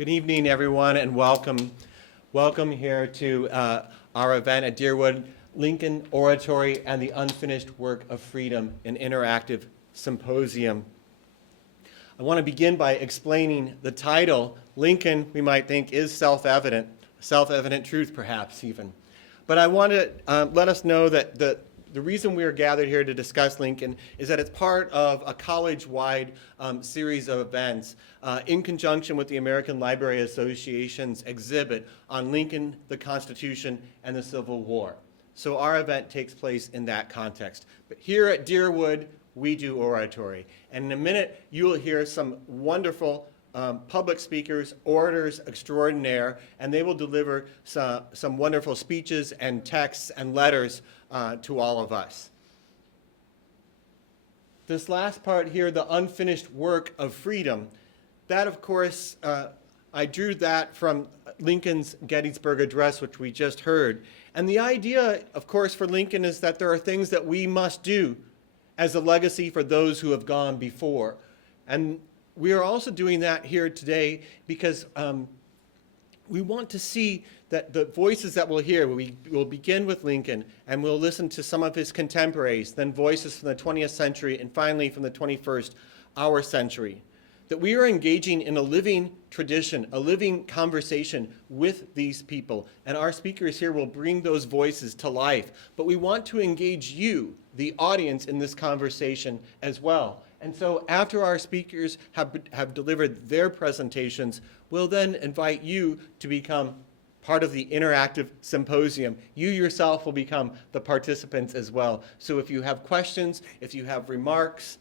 Good evening, everyone, and welcome. Welcome here to our event at Deerwood, Lincoln Oratory and the Unfinished Work of Freedom, an interactive symposium. I want to begin by explaining the title. Lincoln, we might think, is self-evident truth perhaps even. But I want to let us know that the reason we are gathered here to discuss Lincoln is that it's part of a college-wide series of events in conjunction with the American Library Association's exhibit on Lincoln, the Constitution, and the Civil War. So our event takes place in that context. But here at Deerwood, we do oratory. And in a minute, you will hear some wonderful public speakers, orators extraordinaire, and they will deliver some wonderful speeches and texts and letters to all of us. This last part here, the unfinished work of freedom, that of course, I drew that from Lincoln's Gettysburg Address, which we just heard. And the idea, of course, for Lincoln is that there are things that we must do as a legacy for those who have gone before. And we are also doing that here today because we want to see that the voices that we'll hear, we will begin with Lincoln and we'll listen to some of his contemporaries, then voices from the 20th century and finally from the 21st, our century. That we are engaging in a living tradition, a living conversation with these people. And our speakers here will bring those voices to life. But we want to engage you, the audience, in this conversation as well. And so after our speakers have delivered their presentations, we'll then invite you to become part of the interactive symposium. You yourself will become the participants as well. So if you have questions, if you have remarks,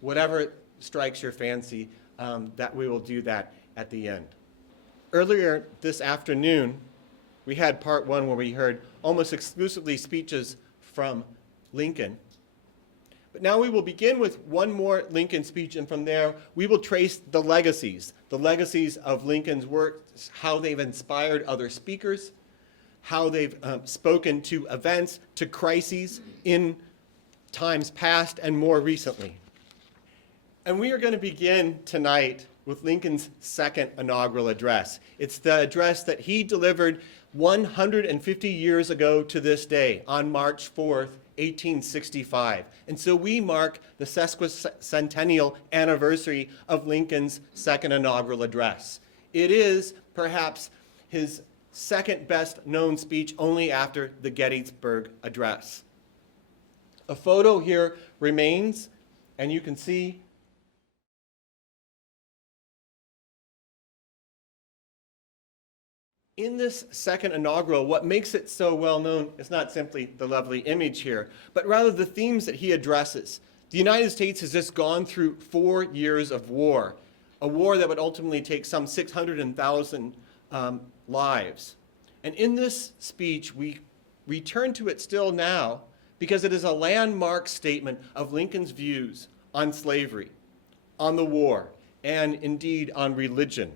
whatever strikes your fancy, that we will do that at the end. Earlier this afternoon, we had part one where we heard almost exclusively speeches from Lincoln. But now we will begin with one more Lincoln speech, and from there we will trace the legacies of Lincoln's work, how they've inspired other speakers, how they've spoken to events, to crises in times past and more recently. And we are going to begin tonight with Lincoln's second inaugural address. It's the address that he delivered 150 years ago to this day, on March 4th, 1865. And so we mark the sesquicentennial anniversary of Lincoln's second inaugural address. It is perhaps his second best known speech, only after the Gettysburg Address. A photo here remains, and you can see in this second inaugural, what makes it so well known is not simply the lovely image here, but rather the themes that he addresses. The United States has just gone through 4 years of war, a war that would ultimately take some 600,000 lives. And in this speech, we return to it still now because it is a landmark statement of Lincoln's views on slavery, on the war, and indeed on religion.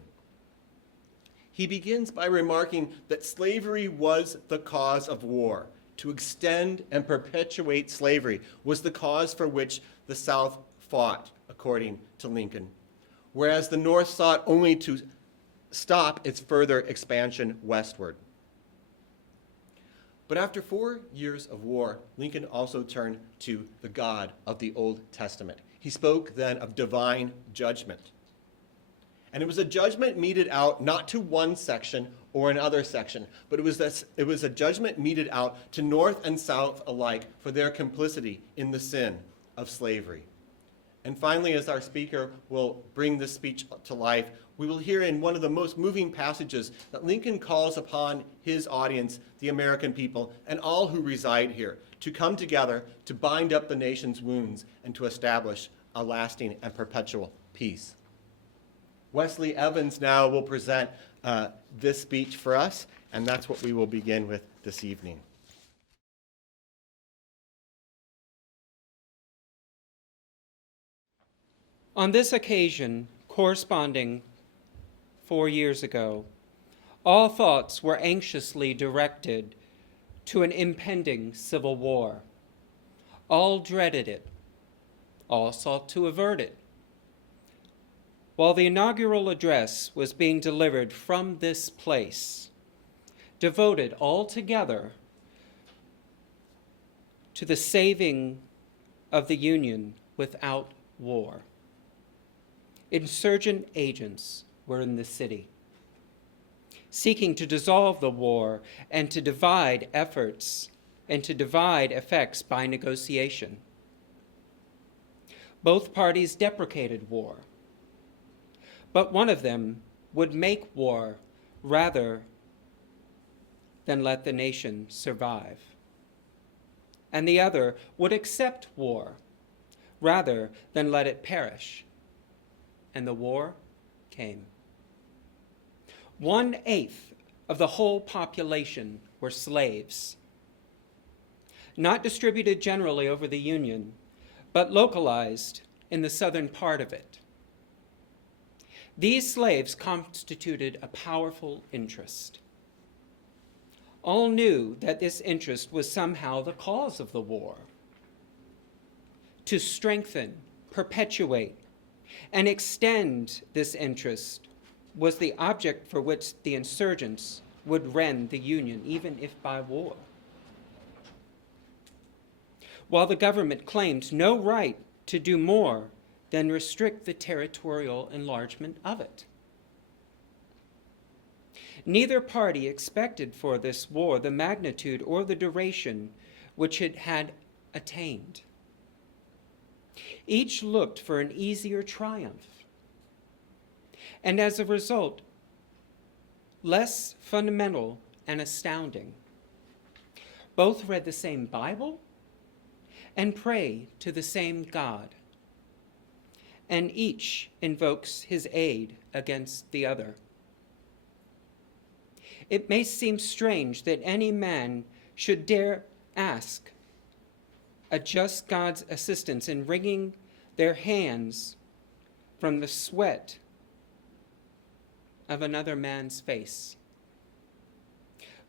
He begins by remarking that slavery was the cause of war. To extend and perpetuate slavery was the cause for which the South fought, according to Lincoln, whereas the North sought only to stop its further expansion westward. But after 4 years of war, Lincoln also turned to the God of the Old Testament. He spoke then of divine judgment. And it was a judgment meted out not to one section or another section, but it was a judgment meted out to North and South alike for their complicity in the sin of slavery. And finally, as our speaker will bring this speech to life, we will hear in one of the most moving passages that Lincoln calls upon his audience, the American people, and all who reside here, to come together to bind up the nation's wounds and to establish a lasting and perpetual peace. Wesley Evans now will present this speech for us, and that's what we will begin with this evening. On this occasion, corresponding 4 years ago, all thoughts were anxiously directed to an impending civil war. All dreaded it. All sought to avert it. while the inaugural address was being delivered from this place, devoted altogether to the saving of the Union without war. Insurgent agents were in the city, seeking to dissolve the war and to divide efforts and to divide effects by negotiation. Both parties deprecated war, but one of them would make war rather than let the nation survive. And the other would accept war rather than let it perish. And the war came. 1/8 of the whole population were slaves, not distributed generally over the Union, but localized in the southern part of it. These slaves constituted a powerful interest. All knew that this interest was somehow the cause of the war. To strengthen, perpetuate, and extend this interest was the object for which the insurgents would rend the Union, even if by war. While the government claimed no right to do more than restrict the territorial enlargement of it. Neither party expected for this war the magnitude or the duration which it had attained. Each looked for an easier triumph, and as a result, less fundamental and astounding. Both read the same Bible and pray to the same God, and each invokes his aid against the other. It may seem strange that any man should dare ask a just God's assistance in wringing their hands from the sweat of another man's face.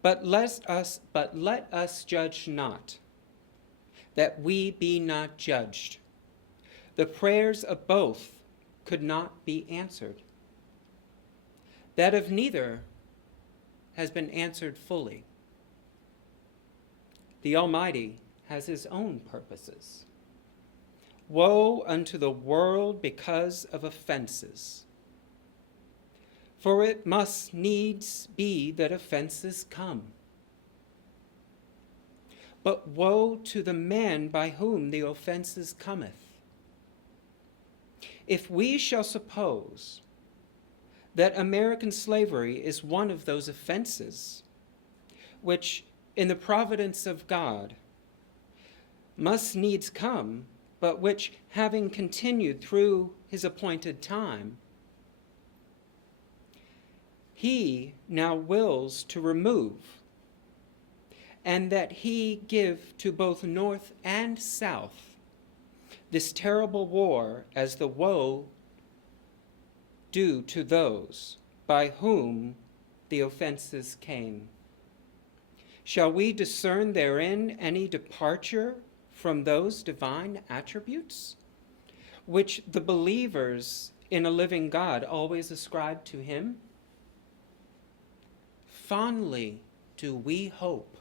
But let us judge not, that we be not judged. The prayers of both could not be answered. That of neither has been answered fully. The Almighty has his own purposes. Woe unto the world because of offenses. For it must needs be that offenses come. But woe to the man by whom the offenses cometh. If we shall suppose that American slavery is one of those offenses, which in the providence of God must needs come, but which, having continued through his appointed time, he now wills to remove, and that he give to both North and South this terrible war as the woe due to those by whom the offenses came. Shall we discern therein any departure from those divine attributes which the believers in a living God always ascribe to him? Fondly do we hope,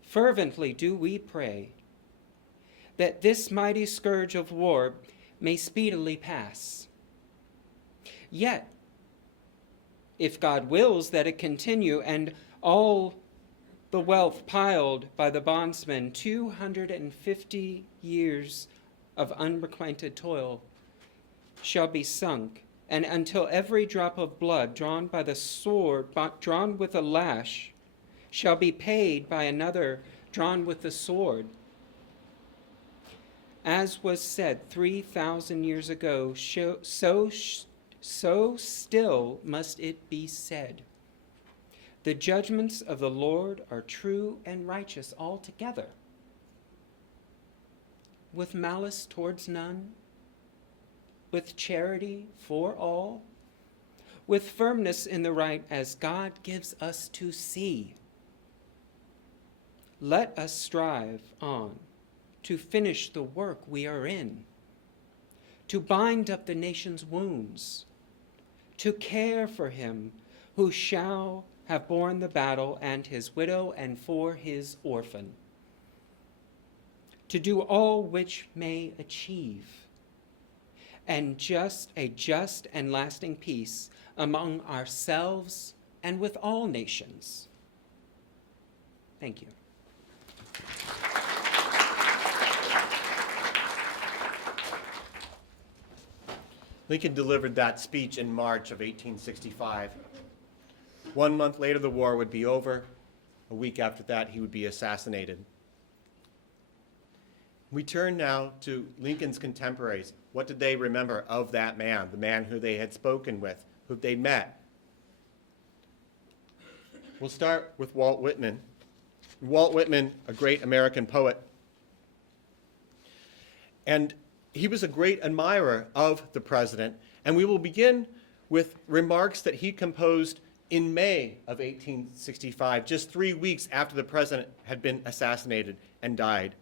fervently do we pray, that this mighty scourge of war may speedily pass. Yet, if God wills that it continue, and all the wealth piled by the bondsmen 250 years of unrequited toil shall be sunk, and until every drop of blood drawn by the sword, drawn with a lash, shall be paid by another drawn with the sword. As was said 3,000 years ago, so still must it be said. The judgments of the Lord are true and righteous altogether, with malice towards none, with charity for all, with firmness in the right as God gives us to see. Let us strive on to finish the work we are in, to bind up the nation's wounds, to care for him who shall have borne the battle and his widow and for his orphan, to do all which may achieve and a just and lasting peace among ourselves and with all nations. Thank you. Lincoln delivered that speech in March of 1865. 1 month later, the war would be over. A week after that, he would be assassinated. We turn now to Lincoln's contemporaries. What did they remember of that man, the man who they had spoken with, who they met? We'll start with Walt Whitman. Walt Whitman, a great American poet. And he was a great admirer of the president. And we will begin with remarks that he composed in May of 1865, just 3 weeks after the president had been assassinated and died.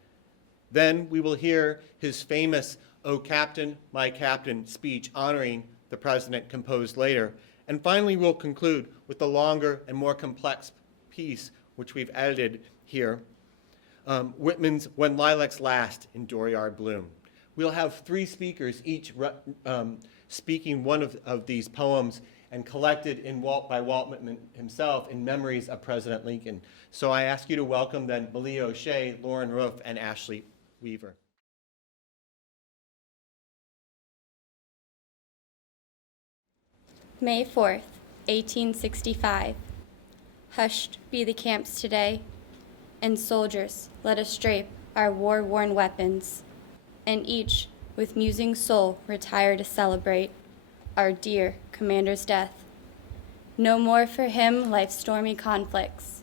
Then we will hear his famous "O Captain, My Captain" speech honoring the president composed later. And finally, we'll conclude with the longer and more complex piece, which we've edited here, Whitman's "When Lilacs Last in Dooryard Bloom." We'll have 3 speakers, each speaking one of these poems and collected by Walt Whitman himself in memories of President Lincoln. So I ask you to welcome then Malia O'Shea, Lauren Roof, and Ashley Weaver. May 4th, 1865. Hushed be the camps today, and soldiers, let us drape our war-worn weapons, and each, with musing soul, retire to celebrate our dear commander's death. No more for him life's stormy conflicts,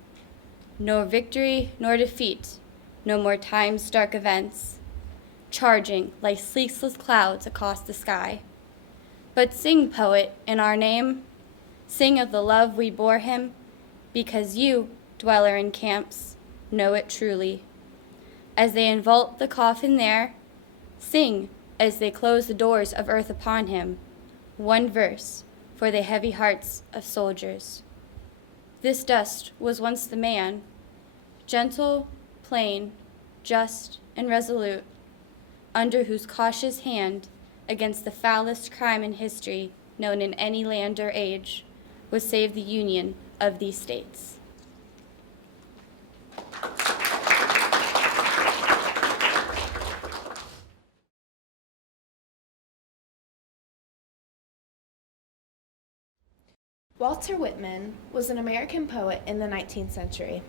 nor victory nor defeat, no more time's dark events, charging like sleepless clouds across the sky. But sing, poet, in our name, sing of the love we bore him, because you, dweller in camps, know it truly. As they invault the coffin there, sing as they close the doors of earth upon him, one verse for the heavy hearts of soldiers. This dust was once the man, gentle, plain, just, and resolute, under whose cautious hand, against the foulest crime in history known in any land or age, was saved the union of these states. Walter Whitman was an American poet in the 19th century.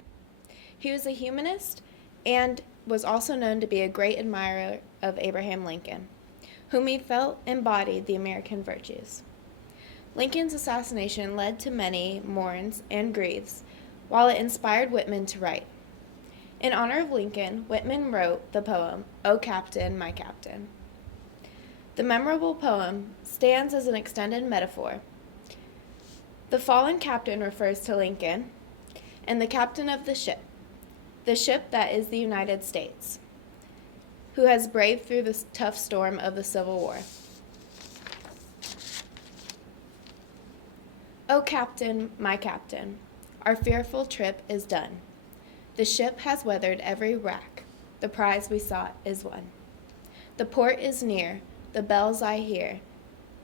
He was a humanist and was also known to be a great admirer of Abraham Lincoln, whom he felt embodied the American virtues. Lincoln's assassination led to many mourns and griefs, while it inspired Whitman to write. In honor of Lincoln, Whitman wrote the poem, "O Captain, My Captain." The memorable poem stands as an extended metaphor. The fallen captain refers to Lincoln and the captain of the ship that is the United States, who has braved through the tough storm of the Civil War. O Captain, my captain, our fearful trip is done. The ship has weathered every wrack, the prize we sought is won. The port is near, the bells I hear,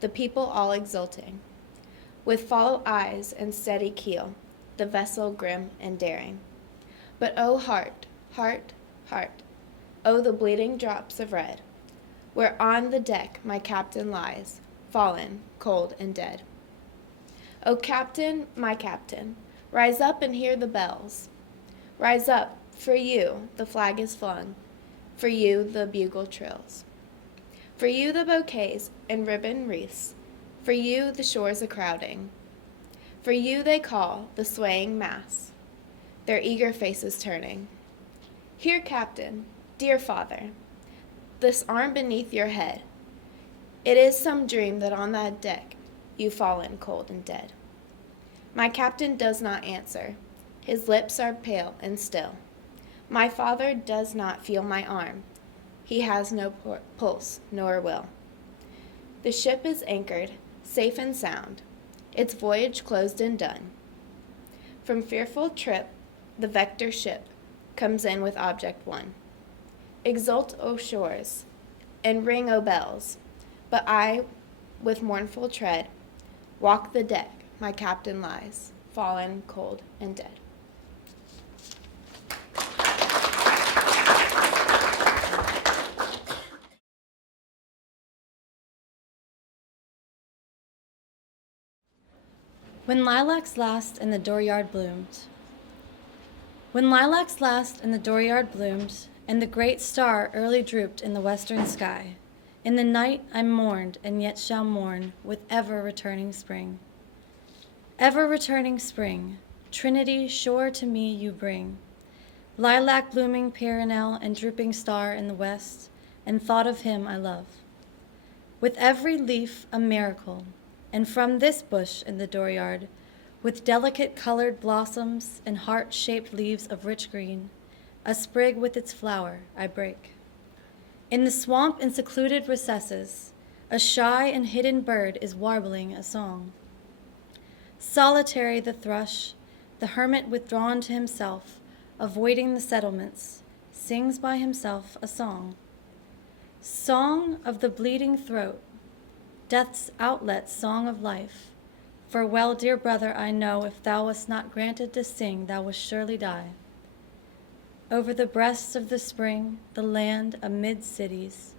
the people all exulting. With follow eyes and steady keel, the vessel grim and daring. But oh heart, heart, heart, oh the bleeding drops of red, where on the deck my captain lies, fallen, cold and dead. O Captain, my captain, rise up and hear the bells. Rise up, for you the flag is flung, for you the bugle trills. For you the bouquets and ribbon wreaths, for you the shores a-crowding. For you they call, the swaying mass, their eager faces turning. Here, Captain, dear father, this arm beneath your head. It is some dream that on that deck you've fallen cold and dead. My captain does not answer. His lips are pale and still. My father does not feel my arm. He has no pulse nor will. The ship is anchored, safe and sound, its voyage closed and done. From fearful trip, the vector ship comes in with object one. Exult, O shores, and ring, O bells, but I, with mournful tread, walk the deck, my captain lies, fallen, cold, and dead. When lilacs last and the dooryard bloomed. When lilacs last and the dooryard bloomed, and the great star early drooped in the western sky, in the night I mourned and yet shall mourn with ever-returning spring. Ever-returning spring, Trinity sure to me you bring. Lilac blooming perennial and drooping star in the west, and thought of him I love. With every leaf a miracle, and from this bush in the dooryard, with delicate colored blossoms and heart-shaped leaves of rich green, a sprig with its flower I break. In the swamp and secluded recesses, a shy and hidden bird is warbling a song. Solitary the thrush, the hermit withdrawn to himself, avoiding the settlements, sings by himself a song. Song of the bleeding throat, death's outlet song of life. For well, dear brother, I know if thou wast not granted to sing, thou wouldst surely die. Over the breasts of the spring, the land amid cities,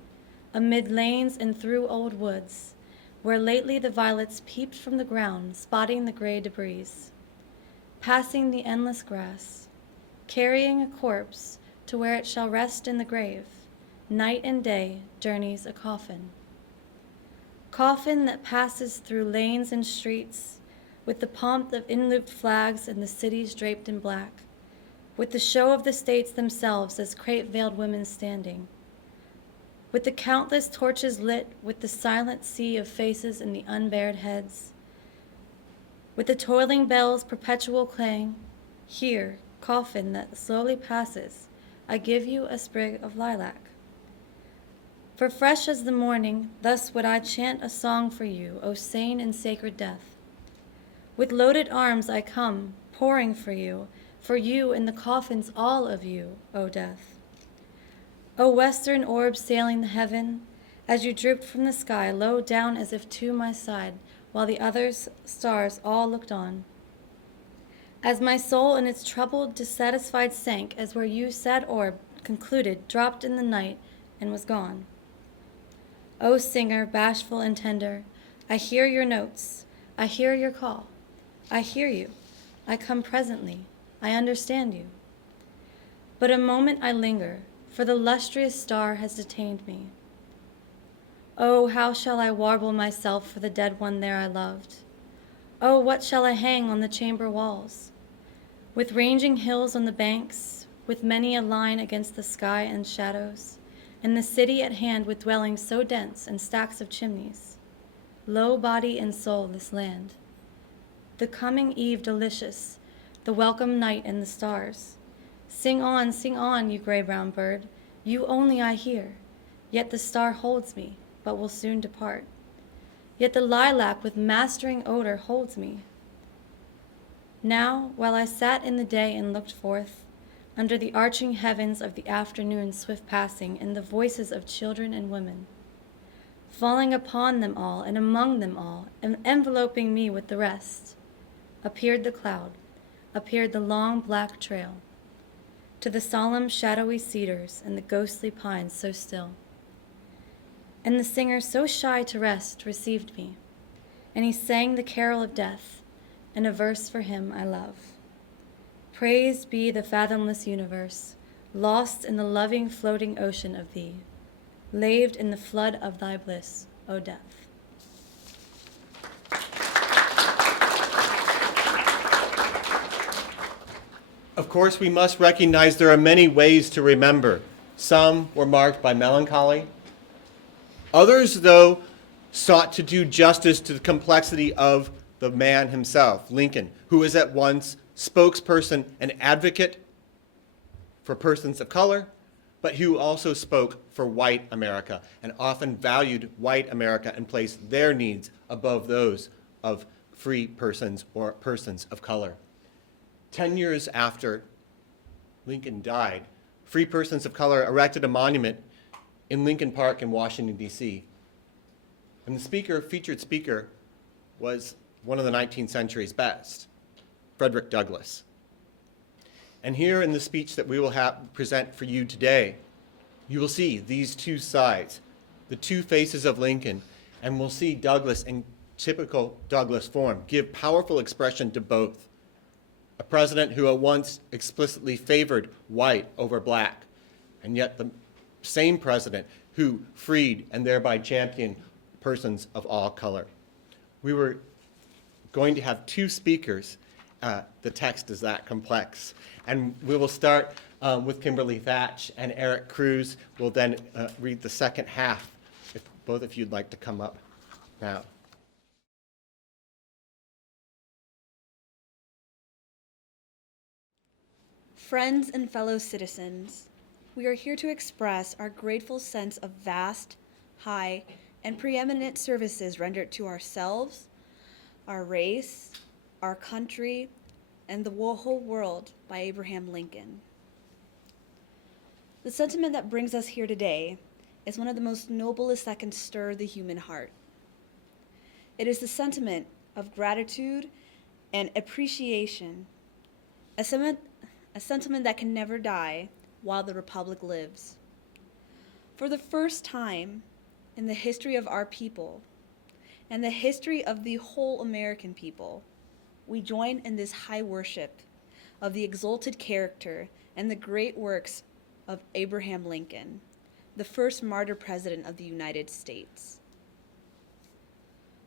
amid lanes and through old woods, where lately the violets peeped from the ground, spotting the gray debris. Passing the endless grass, carrying a corpse to where it shall rest in the grave, night and day journeys a coffin. Coffin that passes through lanes and streets, with the pomp of in-looped flags and the cities draped in black, with the show of the states themselves as crape-veiled women standing, with the countless torches lit, with the silent sea of faces and the unbared heads, with the toiling bells' perpetual clang, here, coffin that slowly passes, I give you a sprig of lilac. For fresh as the morning, thus would I chant a song for you, O sane and sacred death. With loaded arms I come, pouring for you in the coffins all of you, O death. O western orb sailing the heaven, as you drooped from the sky, low down as if to my side, while the other stars all looked on. As my soul in its troubled, dissatisfied sank, as where you, sad orb, concluded, dropped in the night, and was gone. O singer, bashful and tender, I hear your notes, I hear your call. I hear you, I come presently, I understand you. But a moment I linger, for the lustrous star has detained me. Oh, how shall I warble myself for the dead one there I loved? Oh, what shall I hang on the chamber walls? With ranging hills on the banks, with many a line against the sky and shadows, and the city at hand with dwellings so dense and stacks of chimneys. Low body and soul this land. The coming eve delicious, the welcome night and the stars. Sing on, you gray-brown bird, you only I hear, yet the star holds me, but will soon depart. Yet the lilac with mastering odor holds me. Now, while I sat in the day and looked forth, under the arching heavens of the afternoon's swift passing, and the voices of children and women, falling upon them all and among them all, and enveloping me with the rest, appeared the cloud, appeared the long black trail, to the solemn shadowy cedars and the ghostly pines so still. And the singer so shy to rest received me, and he sang the carol of death, and a verse for him I love. Praised be the fathomless universe, lost in the loving floating ocean of thee, laved in the flood of thy bliss, O death. Of course, we must recognize there are many ways to remember. Some were marked by melancholy. Others, though, sought to do justice to the complexity of the man himself, Lincoln, who is at once spokesperson and advocate for persons of color, but who also spoke for for white America and often valued white America and placed their needs above those of free persons or persons of color. 10 years after Lincoln died, free persons of color erected a monument in Lincoln Park in Washington, D.C. And the featured speaker was one of the 19th century's best, Frederick Douglass. And here in the speech that we will present for you today, you will see these two sides, the two faces of Lincoln, and we'll see Douglass in typical Douglass form give powerful expression to both. A president who at once explicitly favored white over black, and yet the same president who freed and thereby championed persons of all color. We were going to have two speakers. The text is that complex. And we will start with Kimberly Thatch, and Eric Cruz will then read the second half, if both of you'd like to come up now. Friends and fellow citizens, we are here to express our grateful sense of vast, high, and preeminent services rendered to ourselves, our race, our country, and the whole world by Abraham Lincoln. The sentiment that brings us here today is one of the most noblest that can stir the human heart. It is the sentiment of gratitude and appreciation, a sentiment that can never die while the Republic lives. For the first time in the history of our people and the history of the whole American people, we join in this high worship of the exalted character and the great works of Abraham Lincoln, the first martyr president of the United States.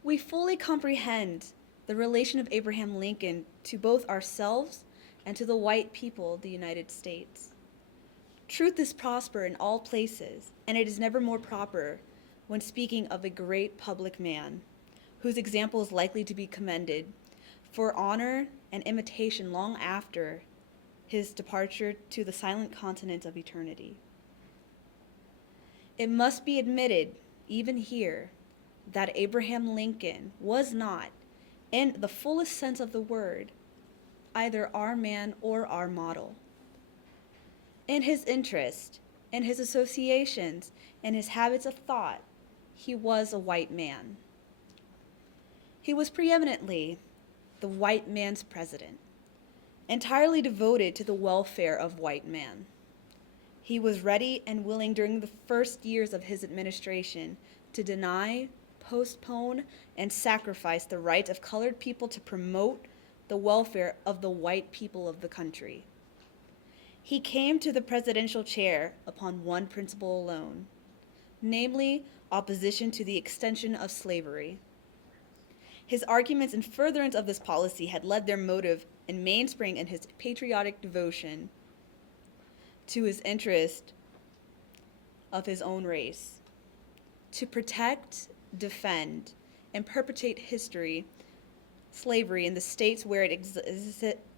We fully comprehend the relation of Abraham Lincoln to both ourselves and to the white people of the United States. Truth is prosper in all places, and it is never more proper when speaking of a great public man, whose example is likely to be commended for honor and imitation long after his departure to the silent continent of eternity. It must be admitted, even here, that Abraham Lincoln was not, in the fullest sense of the word, either our man or our model. In his interest, in his associations, and his habits of thought, he was a white man. He was preeminently the white man's president, entirely devoted to the welfare of white man. He was ready and willing during the first years of his administration to deny, postpone, and sacrifice the right of colored people to promote the welfare of the white people of the country. He came to the presidential chair upon one principle alone, namely opposition to the extension of slavery. His arguments in furtherance of this policy had led their motive and mainspring in his patriotic devotion to his interest of his own race. To protect, defend, and perpetuate slavery in the states where it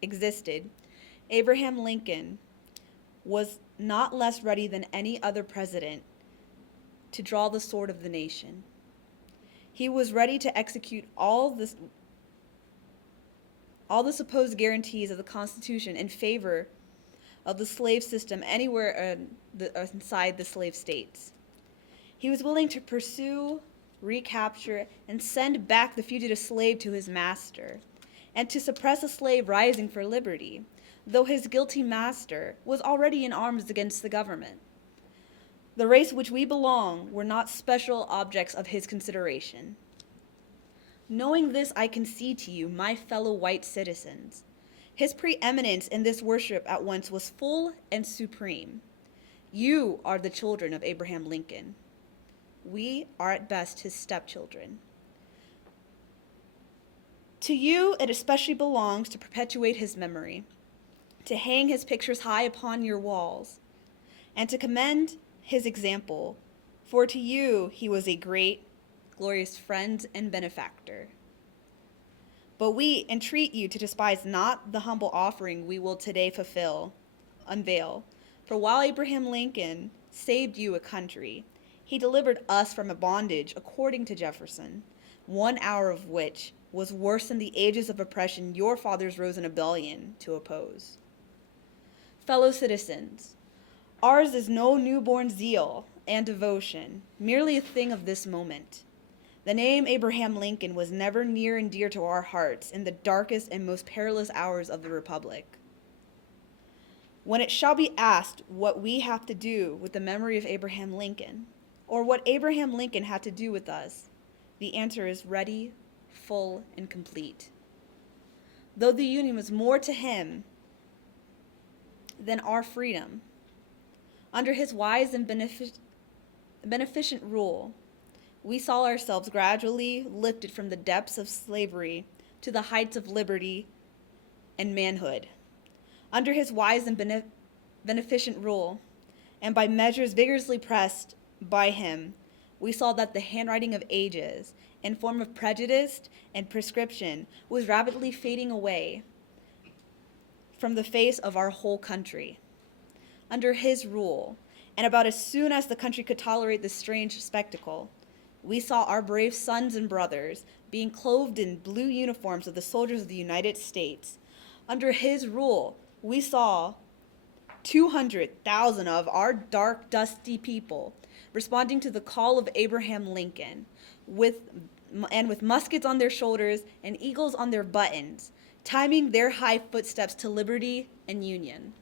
existed, Abraham Lincoln was not less ready than any other president to draw the sword of the nation. He was ready to execute all the supposed guarantees of the Constitution in favor of the slave system anywhere inside the slave states. He was willing to pursue, recapture, and send back the fugitive slave to his master, and to suppress a slave rising for liberty, though his guilty master was already in arms against the government. The race which we belong were not special objects of his consideration. Knowing this, I concede to you, my fellow white citizens, his preeminence in this worship at once was full and supreme. You are the children of Abraham Lincoln. We are at best his stepchildren. To you, it especially belongs to perpetuate his memory, to hang his pictures high upon your walls, and to commend his example, for to you he was a great, glorious friend and benefactor. But we entreat you to despise not the humble offering we will today unveil. For while Abraham Lincoln saved you a country. He delivered us from a bondage, according to Jefferson, 1 hour of which was worse than the ages of oppression your fathers rose in rebellion to oppose. Fellow citizens, ours is no newborn zeal and devotion, merely a thing of this moment. The name Abraham Lincoln was never near and dear to our hearts in the darkest and most perilous hours of the Republic. When it shall be asked what we have to do with the memory of Abraham Lincoln, or what Abraham Lincoln had to do with us, the answer is ready, full, and complete. Though the Union was more to him than our freedom, under his wise and beneficent rule, we saw ourselves gradually lifted from the depths of slavery to the heights of liberty and manhood. Under his wise and beneficent rule, and by measures vigorously pressed by him, we saw that the handwriting of ages, in form of prejudice and prescription, was rapidly fading away from the face of our whole country. Under his rule, and about as soon as the country could tolerate this strange spectacle, we saw our brave sons and brothers being clothed in blue uniforms of the soldiers of the United States. Under his rule, we saw 200,000 of our dark, dusty people responding to the call of Abraham Lincoln, with muskets on their shoulders and eagles on their buttons, timing their high footsteps to liberty and union.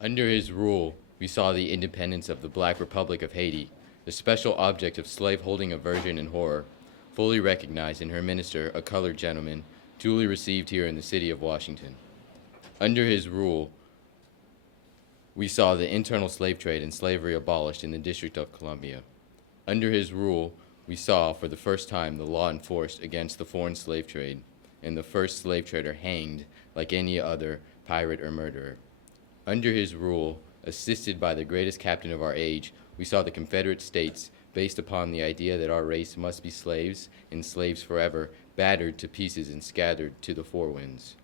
Under his rule, we saw the independence of the Black Republic of Haiti, the special object of slaveholding aversion and horror, fully recognized in her minister, a colored gentleman, duly received here in the city of Washington. Under his rule, we saw the internal slave trade and slavery abolished in the District of Columbia. Under his rule, we saw for the first time the law enforced against the foreign slave trade, and the first slave trader hanged like any other pirate or murderer. Under his rule, assisted by the greatest captain of our age, we saw the Confederate States, based upon the idea that our race must be slaves, and slaves forever, battered to pieces and scattered to the four winds.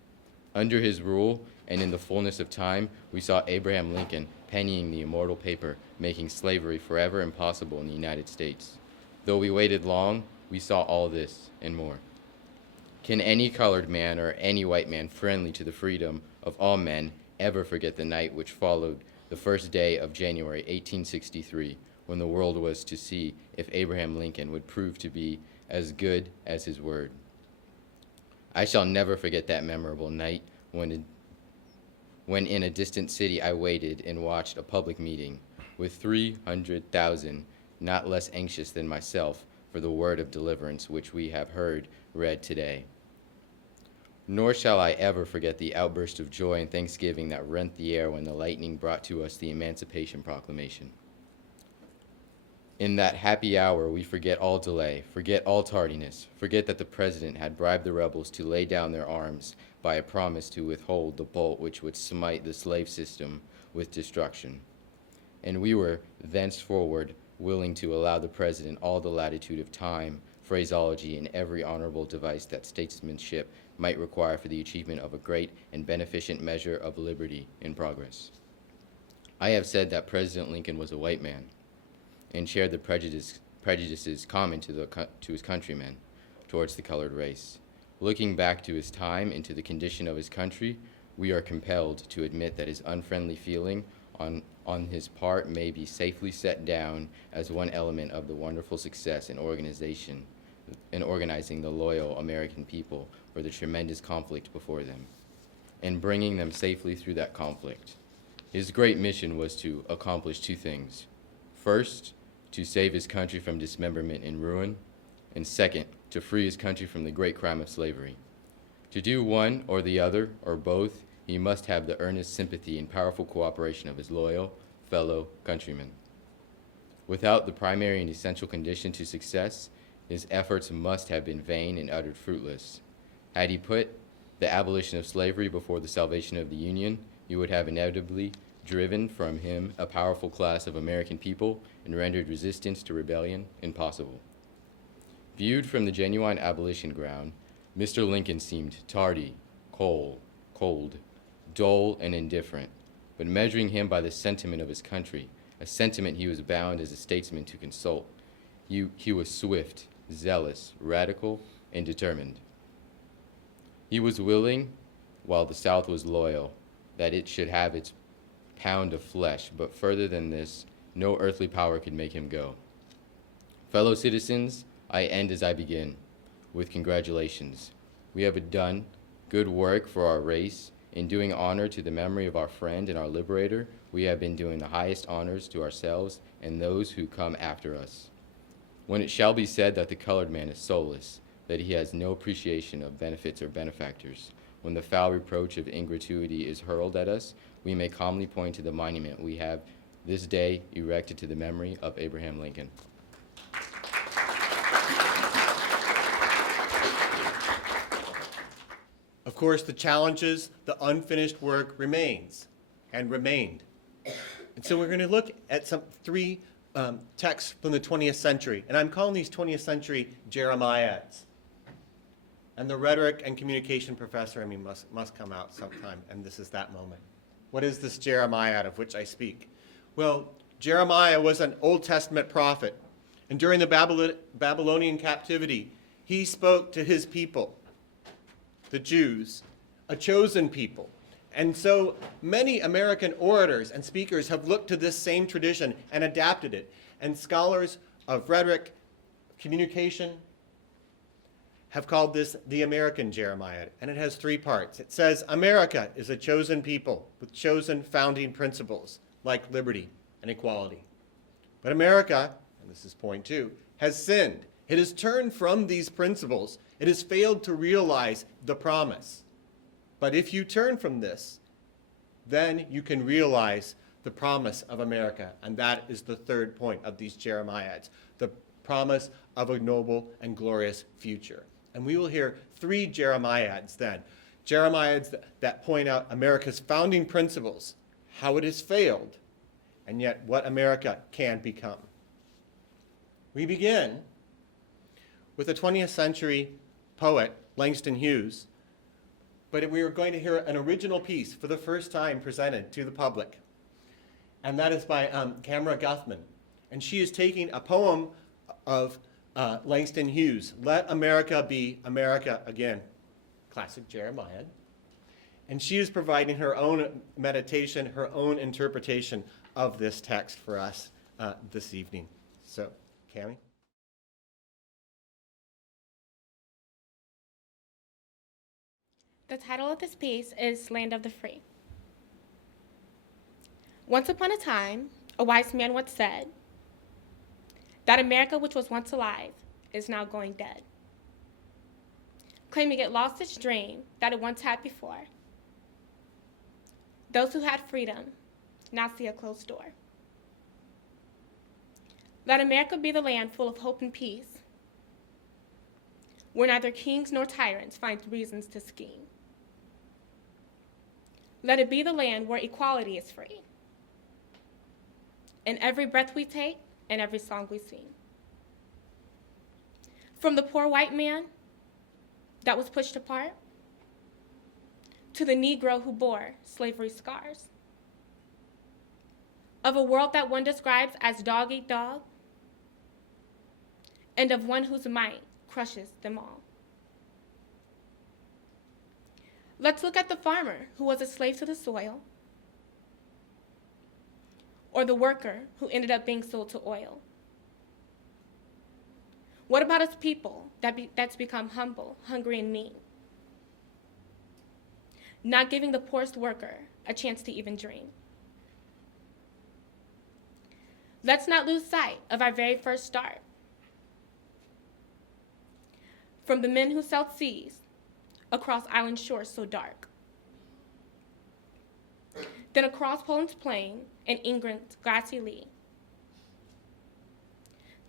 Under his rule, and in the fullness of time, we saw Abraham Lincoln pennying the immortal paper, making slavery forever impossible in the United States. Though we waited long, we saw all this and more. Can any colored man or any white man friendly to the freedom of all men ever forget the night which followed the first day of January 1863, when the world was to see if Abraham Lincoln would prove to be as good as his word? I shall never forget that memorable night when in a distant city I waited and watched a public meeting with 300,000, not less anxious than myself, for the word of deliverance which we have heard read today. Nor shall I ever forget the outburst of joy and thanksgiving that rent the air when the lightning brought to us the Emancipation Proclamation. In that happy hour, we forget all delay, forget all tardiness, forget that the President had bribed the rebels to lay down their arms by a promise to withhold the bolt which would smite the slave system with destruction. And we were thenceforward willing to allow the President all the latitude of time, phraseology, and every honorable device that statesmanship might require for the achievement of a great and beneficent measure of liberty and progress. I have said that President Lincoln was a white man and shared the prejudices common to his countrymen towards the colored race. Looking back to his time and to the condition of his country, we are compelled to admit that his unfriendly feeling on his part may be safely set down as one element of the wonderful success in organizing the loyal American people for the tremendous conflict before them, and bringing them safely through that conflict. His great mission was to accomplish two things. First, to save his country from dismemberment and ruin, and second, to free his country from the great crime of slavery. To do one or the other, or both, he must have the earnest sympathy and powerful cooperation of his loyal fellow countrymen. Without the primary and essential condition to success, his efforts must have been vain and utterly fruitless. Had he put the abolition of slavery before the salvation of the Union, he would have inevitably driven from him a powerful class of American people and rendered resistance to rebellion impossible. Viewed from the genuine abolition ground, Mr. Lincoln seemed tardy, cold, dull, and indifferent. But measuring him by the sentiment of his country, a sentiment he was bound as a statesman to consult, he was swift, zealous, radical, and determined. He was willing, while the South was loyal, that it should have its pound of flesh, but further than this, no earthly power could make him go. Fellow citizens, I end as I begin, with congratulations. We have done good work for our race. In doing honor to the memory of our friend and our liberator, we have been doing the highest honors to ourselves and those who come after us. When it shall be said that the colored man is soulless, that he has no appreciation of benefits or benefactors, when the foul reproach of ingratitude is hurled at us, we may calmly point to the monument we have this day erected to the memory of Abraham Lincoln. Of course, the challenges, the unfinished work remains and remained. And so we're going to look at three texts from the 20th century. And I'm calling these 20th century Jeremiads. And the rhetoric and communication professor in me must come out sometime, and this is that moment. What is this Jeremiad of which I speak? Well, Jeremiah was an Old Testament prophet. And during the Babylonian captivity, he spoke to his people, the Jews, a chosen people. And so many American orators and speakers have looked to this same tradition and adapted it. And scholars of rhetoric, communication, have called this the American Jeremiad. And it has three parts. It says, America is a chosen people with chosen founding principles like liberty and equality. But America, and this is point 2, has sinned. It has turned from these principles. It has failed to realize the promise. But if you turn from this, then you can realize the promise of America. And that is the third point of these Jeremiads, the promise of a noble and glorious future. And we will hear 3 Jeremiads then. Jeremiads that point out America's founding principles, how it has failed, and yet what America can become. We begin with a 20th century poet, Langston Hughes, but we are going to hear an original piece for the first time presented to the public. And that is by Camera Guthman. And she is taking a poem of Langston Hughes, Let America Be America Again, classic Jeremiad. And she is providing her own meditation, her own interpretation of this text for us this evening. So, Cammie? The title of this piece is Land of the Free. Once upon a time, a wise man once said that America, which was once alive, is now going dead, claiming it lost its dream that it once had before. Those who had freedom now see a closed door. Let America be the land full of hope and peace, where neither kings nor tyrants find reasons to scheme. Let it be the land where equality is free, in every breath we take and every song we sing. From the poor white man that was pushed apart, to the Negro who bore slavery's scars, of a world that one describes as dog eat dog, and of one whose might crushes them all. Let's look at the farmer who was a slave to the soil, or the worker who ended up being sold to oil. What about us people that's become humble, hungry, and mean? Not giving the poorest worker a chance to even dream. Let's not lose sight of our very first start. From the men who sailed seas across island shores so dark, then across Poland's plain and England's grassy lea,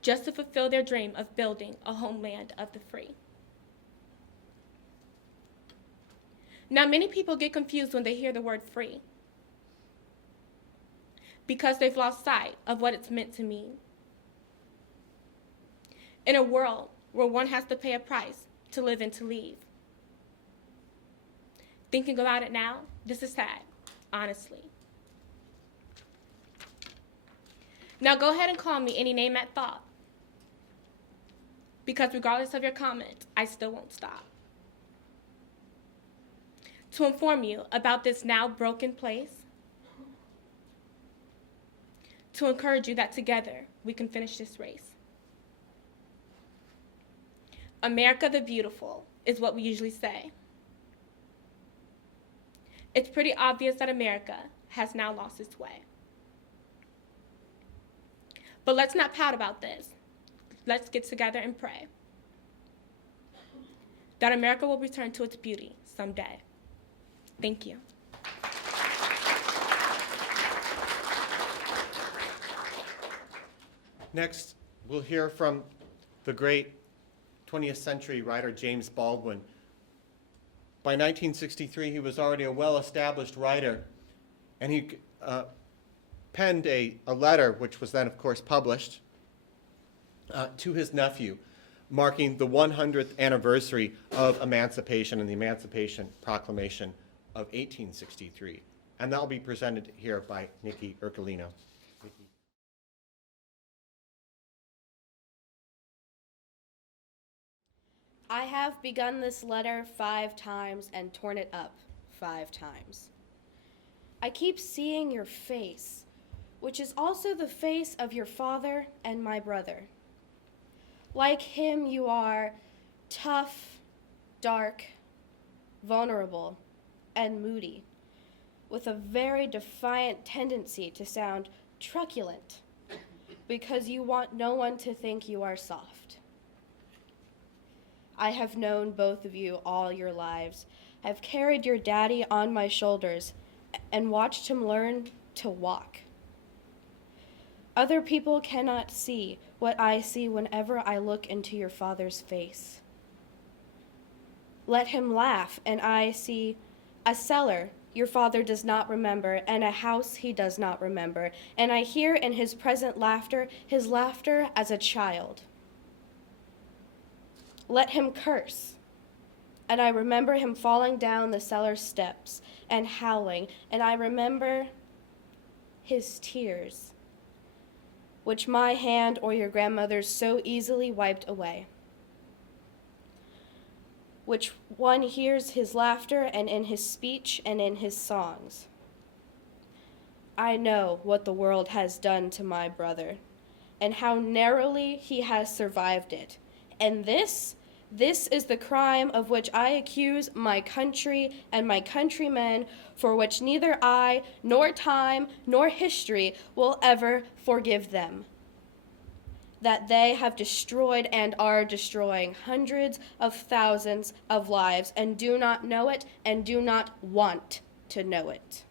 just to fulfill their dream of building a homeland of the free. Now, many people get confused when they hear the word free, because they've lost sight of what it's meant to mean. In a world where one has to pay a price to live and to leave. Thinking about it now, this is sad, honestly. Now go ahead and call me any name at thought, because regardless of your comments, I still won't stop. To inform you about this now broken place, to encourage you that together we can finish this race. America the beautiful is what we usually say. It's pretty obvious that America has now lost its way. But let's not pout about this. Let's get together and pray that America will return to its beauty someday. Thank you. Next, we'll hear from the great 20th century writer James Baldwin. By 1963, he was already a well-established writer, and he penned a letter, which was then, of course, published, to his nephew, marking the 100th anniversary of emancipation and the Emancipation Proclamation of 1863. And that will be presented here by Nikki Ercolino. Nikki. I have begun this letter 5 times and torn it up 5 times. I keep seeing your face, which is also the face of your father and my brother. Like him, you are tough, dark, vulnerable, and moody, with a very defiant tendency to sound truculent, because you want no one to think you are soft. I have known both of you all your lives. I've carried your daddy on my shoulders and watched him learn to walk. Other people cannot see what I see whenever I look into your father's face. Let him laugh, and I see a cellar your father does not remember, and a house he does not remember, and I hear in his present laughter his laughter as a child. Let him curse, and I remember him falling down the cellar steps and howling, and I remember his tears, which my hand or your grandmother's so easily wiped away. Which one hears his laughter and in his speech and in his songs. I know what the world has done to my brother, and how narrowly he has survived it. And this is the crime of which I accuse my country and my countrymen, for which neither I, nor time, nor history will ever forgive them. That they have destroyed and are destroying hundreds of thousands of lives and do not know it and do not want to know it.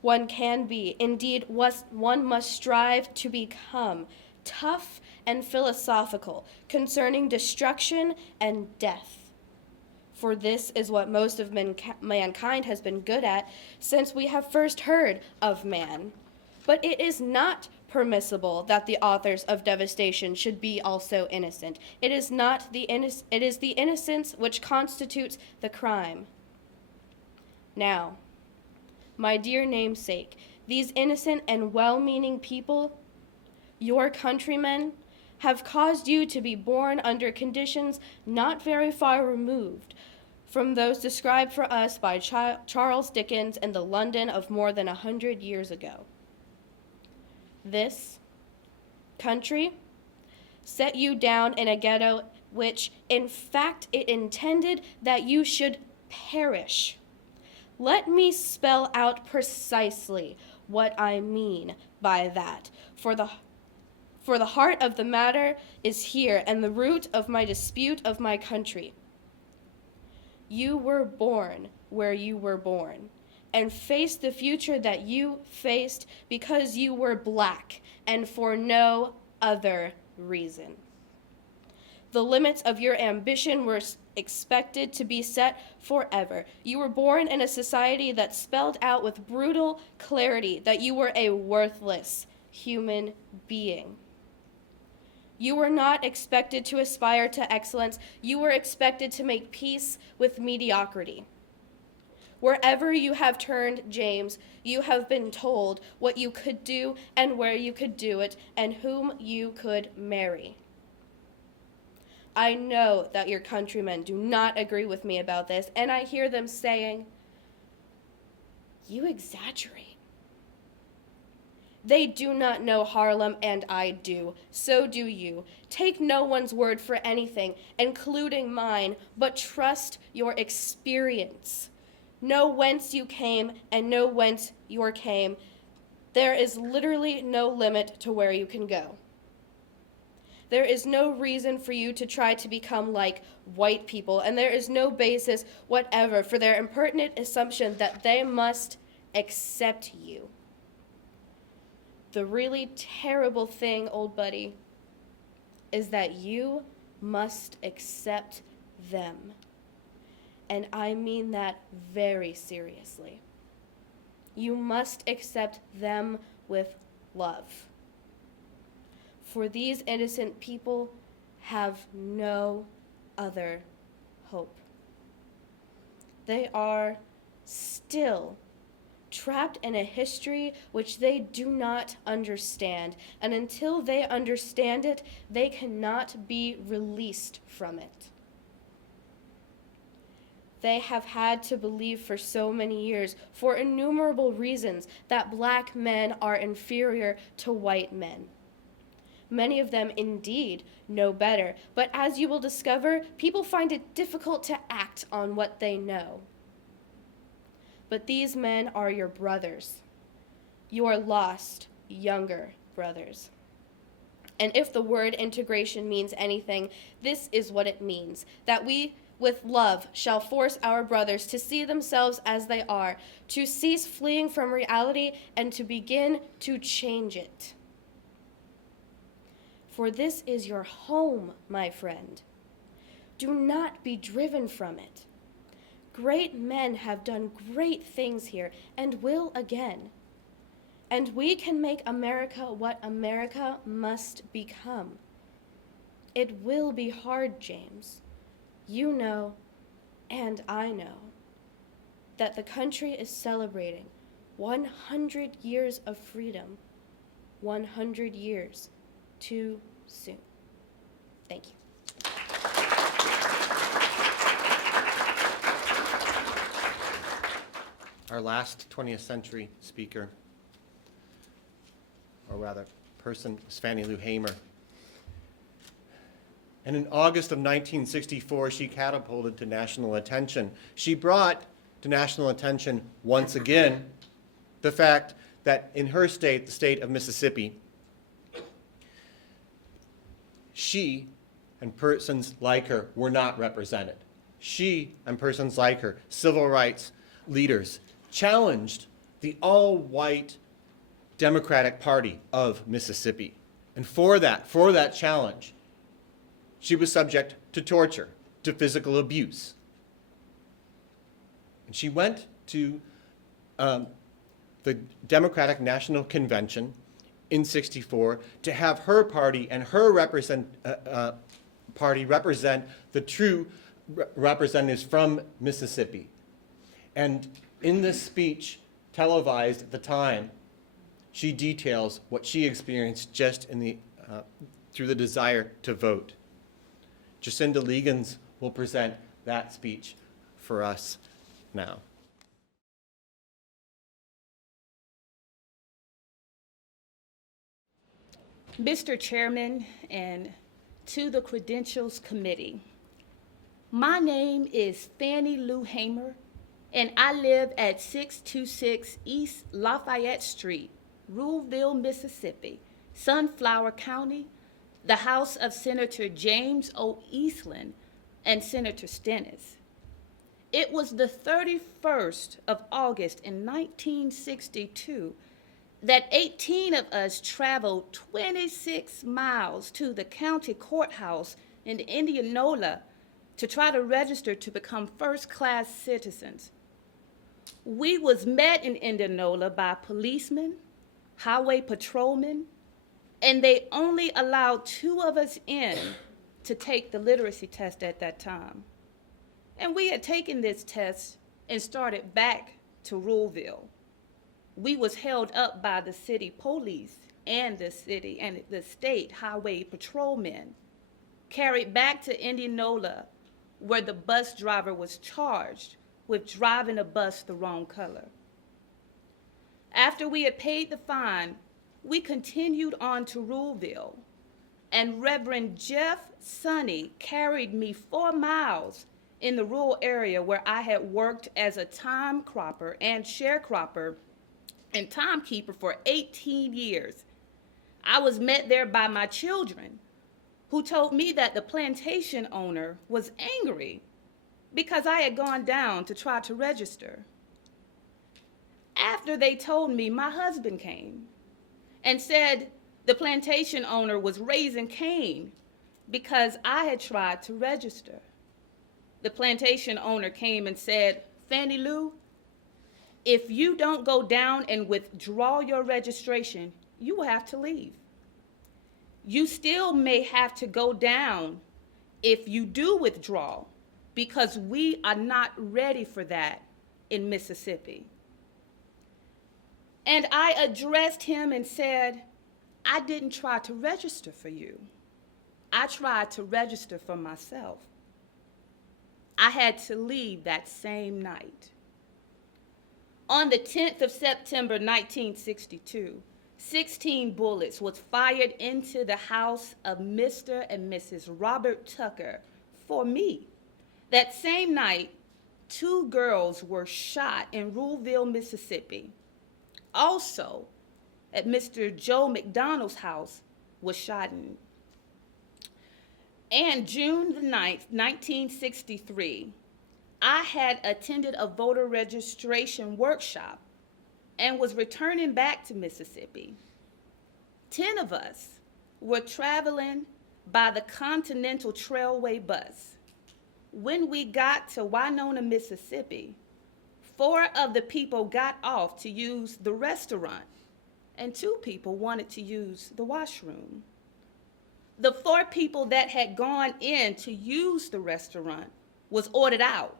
One can be, indeed, one must strive to become tough and philosophical concerning destruction and death. For this is what most of mankind has been good at since we have first heard of man. But it is not permissible that the authors of devastation should be also innocent. It is the innocence which constitutes the crime. Now, my dear namesake, these innocent and well-meaning people, your countrymen, have caused you to be born under conditions not very far removed from those described for us by Charles Dickens in the London of more than 100 years ago. This country set you down in a ghetto which, in fact, it intended that you should perish. Let me spell out precisely what I mean by that, for the heart of the matter is here, and the root of my dispute of my country. You were born where you were born, and faced the future that you faced because you were black, and for no other reason. The limits of your ambition were expected to be set forever. You were born in a society that spelled out with brutal clarity that you were a worthless human being. You were not expected to aspire to excellence. You were expected to make peace with mediocrity. Wherever you have turned, James, you have been told what you could do and where you could do it and whom you could marry. I know that your countrymen do not agree with me about this, and I hear them saying, "You exaggerate." They do not know Harlem, and I do. So do you. Take no one's word for anything, including mine, but trust your experience. Know whence you came and know whence you came. There is literally no limit to where you can go. There is no reason for you to try to become like white people, and there is no basis whatever for their impertinent assumption that they must accept you. The really terrible thing, old buddy, is that you must accept them. And I mean that very seriously. You must accept them with love. For these innocent people have no other hope. They are still trapped in a history which they do not understand, and until they understand it, they cannot be released from it. They have had to believe for so many years, for innumerable reasons, that black men are inferior to white men. Many of them indeed know better, but as you will discover, people find it difficult to act on what they know. But these men are your brothers, your lost, younger brothers. And if the word integration means anything, this is what it means, that we, with love, shall force our brothers to see themselves as they are, to cease fleeing from reality, and to begin to change it. For this is your home, my friend. Do not be driven from it. Great men have done great things here and will again. And we can make America what America must become. It will be hard, James. You know, and I know, that the country is celebrating 100 years of freedom, 100 years too soon. Thank you. Our last 20th century speaker, or rather person, was Fannie Lou Hamer. And in August of 1964, she catapulted to national attention. She brought to national attention once again the fact that in her state, the state of Mississippi, she and persons like her were not represented. She and persons like her, civil rights leaders, challenged the all-white Democratic Party of Mississippi. And for that challenge, she was subject to torture, to physical abuse. And she went to the Democratic National Convention in '64 to have her party and her party represent the true representatives from Mississippi. And in this speech, televised at the time, she details what she experienced just through the desire to vote. Jacinda Liggins will present that speech for us now. Mr. Chairman, and to the Credentials Committee, my name is Fannie Lou Hamer, and I live at 626 East Lafayette Street, Ruleville, Mississippi, Sunflower County, the house of Senator James O. Eastland and Senator Stennis. It was the 31st of August in 1962 that 18 of us traveled 26 miles to the county courthouse in Indianola to try to register to become first-class citizens. We was met in Indianola by policemen, highway patrolmen, and they only allowed 2 of us in to take the literacy test at that time. And we had taken this test and started back to Ruleville. We was held up by the city police and the city and the state highway patrolmen, carried back to Indianola, where the bus driver was charged with driving a bus the wrong color. After we had paid the fine, we continued on to Ruleville, and Reverend Jeff Sonny carried me 4 miles in the rural area where I had worked as a time cropper and sharecropper and timekeeper for 18 years. I was met there by my children, who told me that the plantation owner was angry because I had gone down to try to register. After they told me, my husband came and said the plantation owner was raising Cain because I had tried to register. The plantation owner came and said, "Fannie Lou, if you don't go down and withdraw your registration, you will have to leave. You still may have to go down if you do withdraw, because we are not ready for that in Mississippi." And I addressed him and said, "I didn't try to register for you. I tried to register for myself." I had to leave that same night. On the 10th of September, 1962, 16 bullets was fired into the house of Mr. and Mrs. Robert Tucker for me. That same night, 2 girls were shot in Ruleville, Mississippi. Also, at Mr. Joe McDonald's house was shot in. And June the 9th, 1963, I had attended a voter registration workshop and was returning back to Mississippi. 10 of us were traveling by the Continental Trailway bus. When we got to Winona, Mississippi, 4 of the people got off to use the restaurant, and 2 people wanted to use the washroom. The 4 people that had gone in to use the restaurant was ordered out,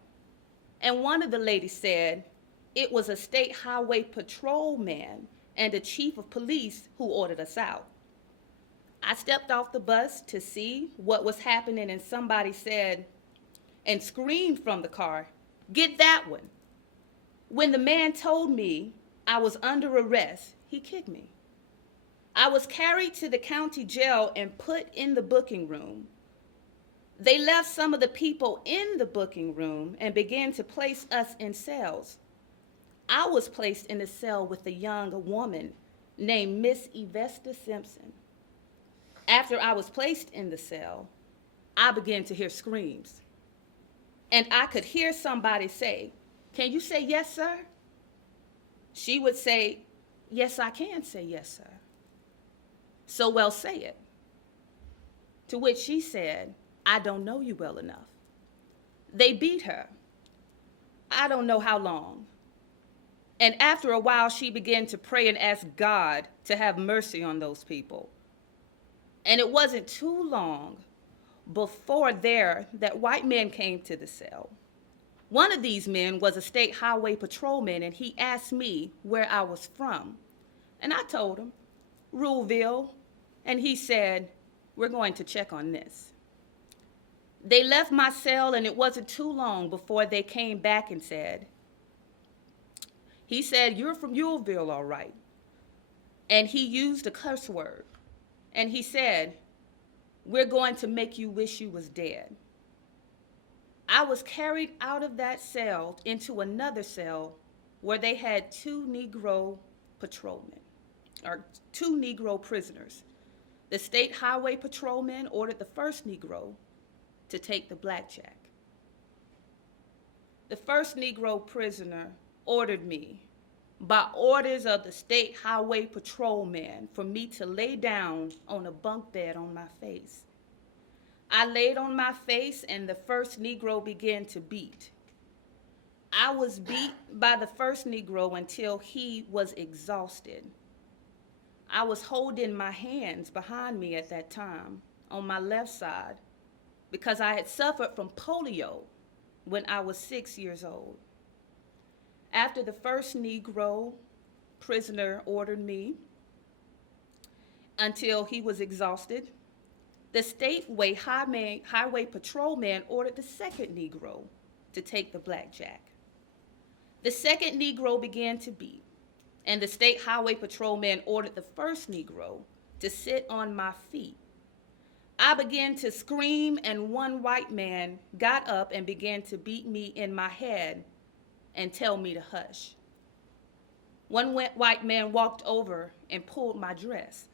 and one of the ladies said it was a state highway patrolman and a chief of police who ordered us out. I stepped off the bus to see what was happening, and somebody said and screamed from the car, "Get that one." When the man told me I was under arrest, he kicked me. I was carried to the county jail and put in the booking room. They left some of the people in the booking room and began to place us in cells. I was placed in a cell with a young woman named Miss Evesta Simpson. After I was placed in the cell, I began to hear screams. And I could hear somebody say, "Can you say yes, sir?" She would say, "Yes, I can say yes, sir." "So well, say it." To which she said, "I don't know you well enough." They beat her. I don't know how long. And after a while, she began to pray and ask God to have mercy on those people. And it wasn't too long before that white man came to the cell. One of these men was a state highway patrolman, and he asked me where I was from. And I told him, "Ruleville." And he said, "We're going to check on this." They left my cell, and it wasn't too long before they came back and said, he said, "You're from Ewellville, all right." And he used a curse word. And he said, "We're going to make you wish you was dead." I was carried out of that cell into another cell where they had 2 Negro patrolmen, or 2 Negro prisoners. The state highway patrolman ordered the first Negro to take the blackjack. The first Negro prisoner ordered me, by orders of the state highway patrolman, for me to lay down on a bunk bed on my face. I laid on my face, and the first Negro began to beat. I was beat by the first Negro until he was exhausted. I was holding my hands behind me at that time on my left side because I had suffered from polio when I was 6 years old. After the first Negro prisoner ordered me until he was exhausted, the statewide highway patrolman ordered the second Negro to take the blackjack. The second Negro began to beat, and the state highway patrolman ordered the first Negro to sit on my feet. I began to scream, and one white man got up and began to beat me in my head and tell me to hush. One white man walked over and pulled my dress.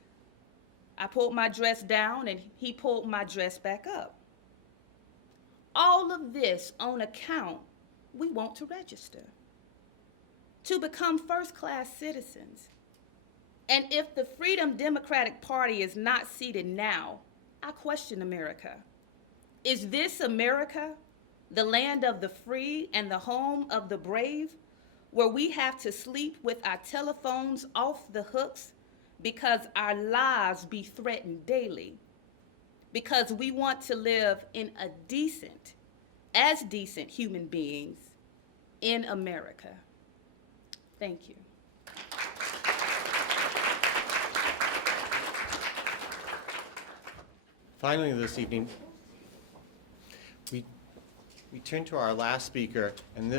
I pulled my dress down, and he pulled my dress back up. All of this on account we want to register, to become first-class citizens. And if the Freedom Democratic Party is not seated now, I question America. Is this America, the land of the free and the home of the brave, where we have to sleep with our telephones off the hooks because our lives be threatened daily, because we want to live in a decent, as decent human beings in America? Thank you. Finally, this evening, we turn to our last speaker, and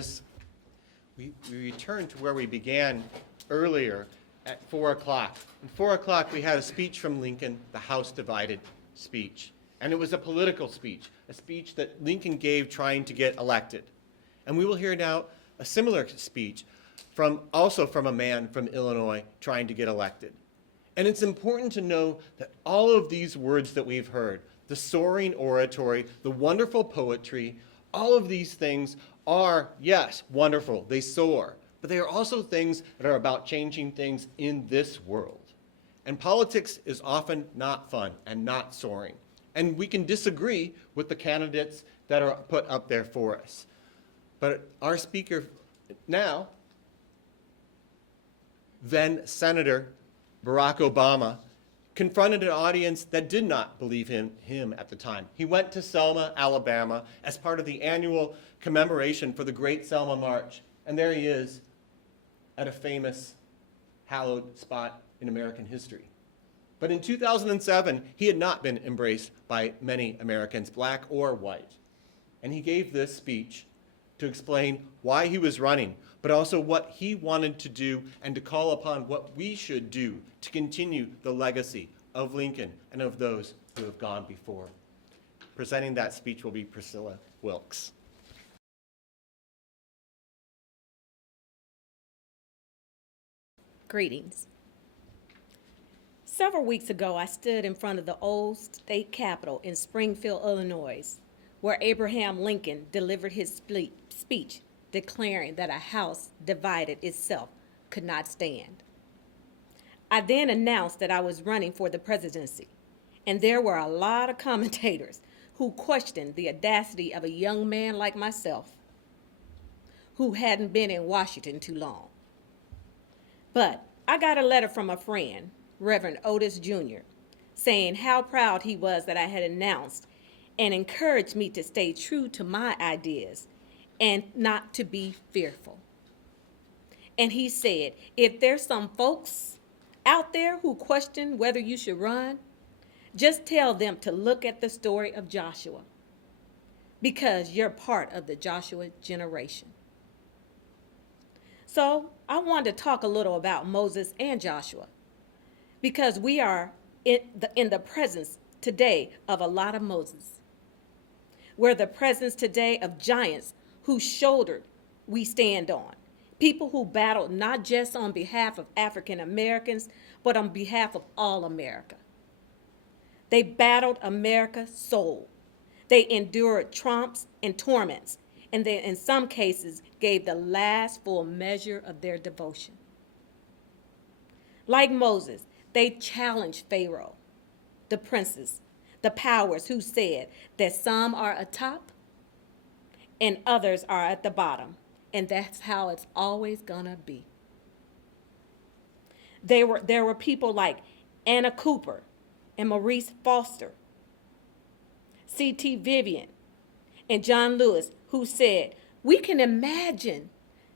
we return to where we began earlier at 4 o'clock. At 4 o'clock, we had a speech from Lincoln, the House Divided speech. And it was a political speech, a speech that Lincoln gave trying to get elected. And we will hear now a similar speech also from a man from Illinois trying to get elected. And it's important to know that all of these words that we've heard, the soaring oratory, the wonderful poetry, all of these things are, yes, wonderful. They soar. But they are also things that are about changing things in this world. And politics is often not fun and not soaring. And we can disagree with the candidates that are put up there for us. But our speaker now, then Senator Barack Obama, confronted an audience that did not believe him at the time. He went to Selma, Alabama, as part of the annual commemoration for the Great Selma March. And there he is at a famous, hallowed spot in American history. But in 2007, he had not been embraced by many Americans, black or white. And he gave this speech to explain why he was running, but also what he wanted to do and to call upon what we should do to continue the legacy of Lincoln and of those who have gone before. Presenting that speech will be Priscilla Wilkes. Greetings. Several weeks ago, I stood in front of the old state capitol in Springfield, Illinois, where Abraham Lincoln delivered his speech declaring that a house divided itself could not stand. I then announced that I was running for the presidency, and there were a lot of commentators who questioned the audacity of a young man like myself who hadn't been in Washington too long. But I got a letter from a friend, Reverend Otis Jr., saying how proud he was that I had announced and encouraged me to stay true to my ideas and not to be fearful. And he said, if there's some folks out there who question whether you should run, just tell them to look at the story of Joshua, because you're part of the Joshua generation. So I wanted to talk a little about Moses and Joshua, because we are in the presence today of a lot of Moses. We're the presence today of giants whose shoulder we stand on, people who battled not just on behalf of African Americans, but on behalf of all America. They battled America's soul. They endured trumps and torments, and they, in some cases, gave the last full measure of their devotion. Like Moses, they challenged Pharaoh, the princes, the powers who said that some are atop and others are at the bottom, and that's how it's always gonna be. There were people like Anna Cooper and Maurice Foster, C.T. Vivian, and John Lewis, who said, we can imagine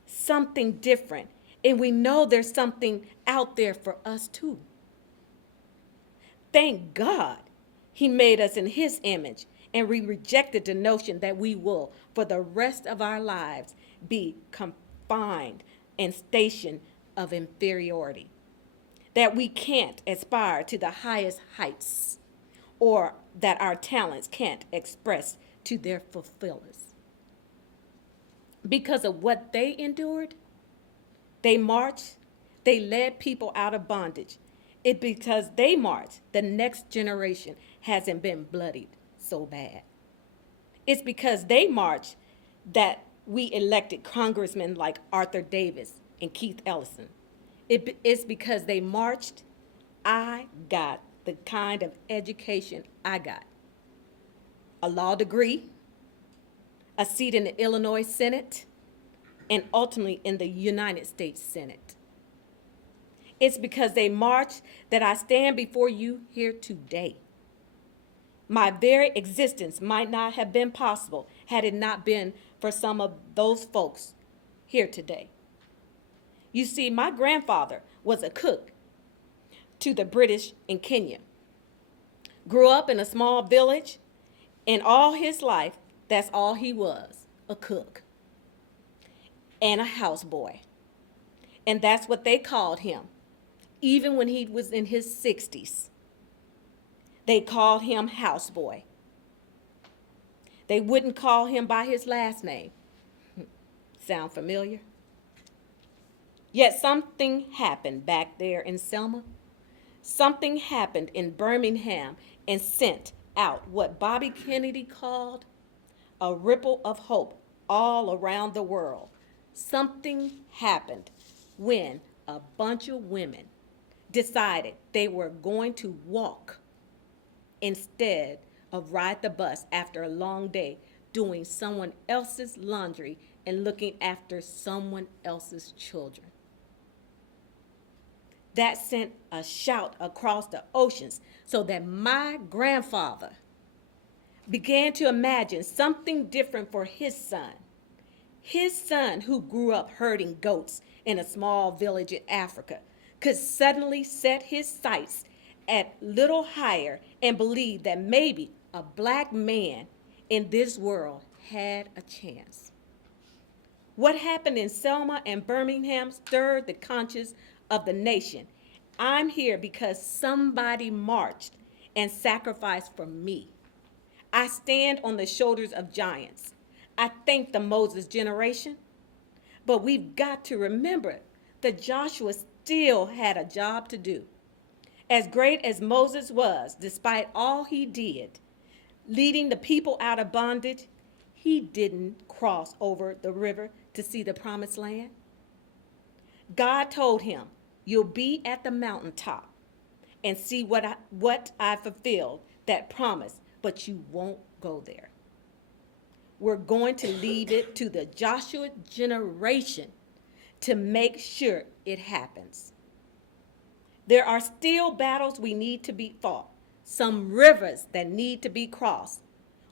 something different, and we know there's something out there for us too. Thank God he made us in his image, and we rejected the notion that we will, for the rest of our lives, be confined and stationed of inferiority, that we can't aspire to the highest heights, or that our talents can't express to their fulfillers. Because of what they endured, they marched, they led people out of bondage. It's because they marched, the next generation hasn't been bloodied so bad. It's because they marched that we elected congressmen like Arthur Davis and Keith Ellison. It's because they marched, I got the kind of education I got. A law degree, a seat in the Illinois Senate, and ultimately in the United States Senate. It's because they marched that I stand before you here today. My very existence might not have been possible had it not been for some of those folks here today. You see, my grandfather was a cook to the British in Kenya. Grew up in a small village, and all his life, that's all he was, a cook and a houseboy. And that's what they called him, even when he was in his 60s. They called him houseboy. They wouldn't call him by his last name. Sound familiar? Yet something happened back there in Selma. Something happened in Birmingham and sent out what Bobby Kennedy called a ripple of hope all around the world. Something happened when a bunch of women decided they were going to walk instead of ride the bus after a long day doing someone else's laundry and looking after someone else's children. That sent a shout across the oceans so that my grandfather began to imagine something different for his son. His son, who grew up herding goats in a small village in Africa, could suddenly set his sights at little higher and believe that maybe a black man in this world had a chance. What happened in Selma and Birmingham stirred the conscience of the nation. I'm here because somebody marched and sacrificed for me. I stand on the shoulders of giants. I thank the Moses generation, but we've got to remember that Joshua still had a job to do. As great as Moses was, despite all he did, leading the people out of bondage, he didn't cross over the river to see the promised land. God told him, you'll be at the mountaintop and see what I fulfilled, that promise, but you won't go there. We're going to leave it to the Joshua generation to make sure it happens. There are still battles we need to be fought, some rivers that need to be crossed.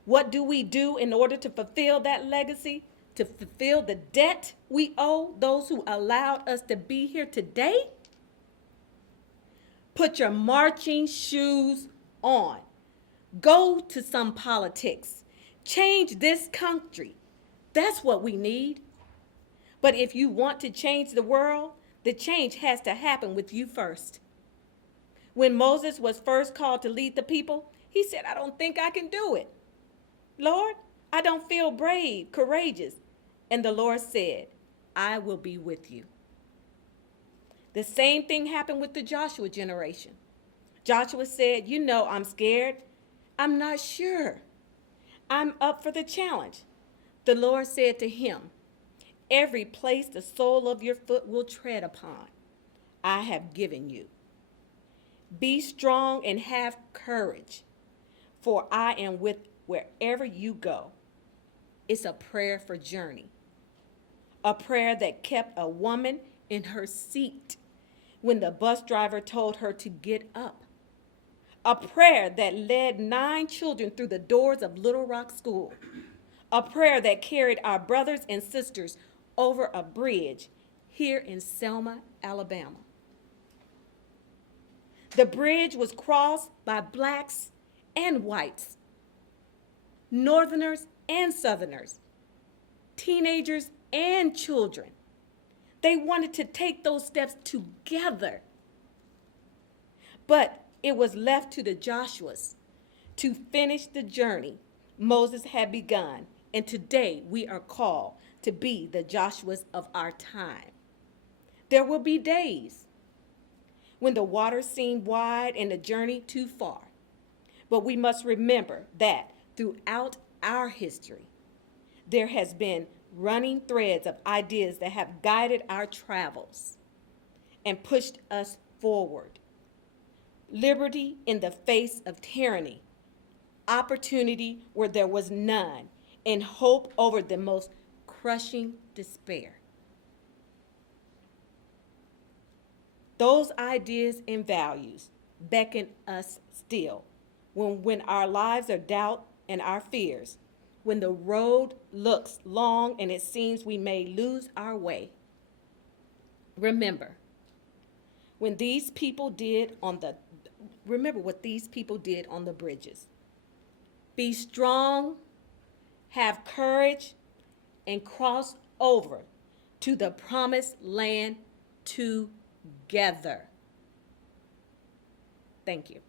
What do we do in order to fulfill that legacy, to fulfill the debt we owe those who allowed us to be here today? Put your marching shoes on. Go to some politics. Change this country. That's what we need. But if you want to change the world, the change has to happen with you first. When Moses was first called to lead the people, he said, I don't think I can do it. Lord, I don't feel brave, courageous. And the Lord said, I will be with you. The same thing happened with the Joshua generation. Joshua said, you know, I'm scared. I'm not sure. I'm up for the challenge. The Lord said to him, every place the sole of your foot will tread upon, I have given you. Be strong and have courage, for I am with wherever you go. It's a prayer for journey, a prayer that kept a woman in her seat when the bus driver told her to get up. A prayer that led 9 children through the doors of Little Rock School. A prayer that carried our brothers and sisters over a bridge here in Selma, Alabama. The bridge was crossed by blacks and whites, northerners and southerners, teenagers and children. They wanted to take those steps together. But it was left to the Joshuas to finish the journey Moses had begun, and today we are called to be the Joshuas of our time. There will be days when the waters seem wide and the journey too far. But we must remember that throughout our history, there has been running threads of ideas that have guided our travels and pushed us forward. Liberty in the face of tyranny, opportunity where there was none, and hope over the most crushing despair. Those ideas and values beckon us still when our lives are doubt and our fears, when the road looks long and it seems we may lose our way. Remember what these people did on the bridges. Be strong, have courage, and cross over to the promised land together. Thank you.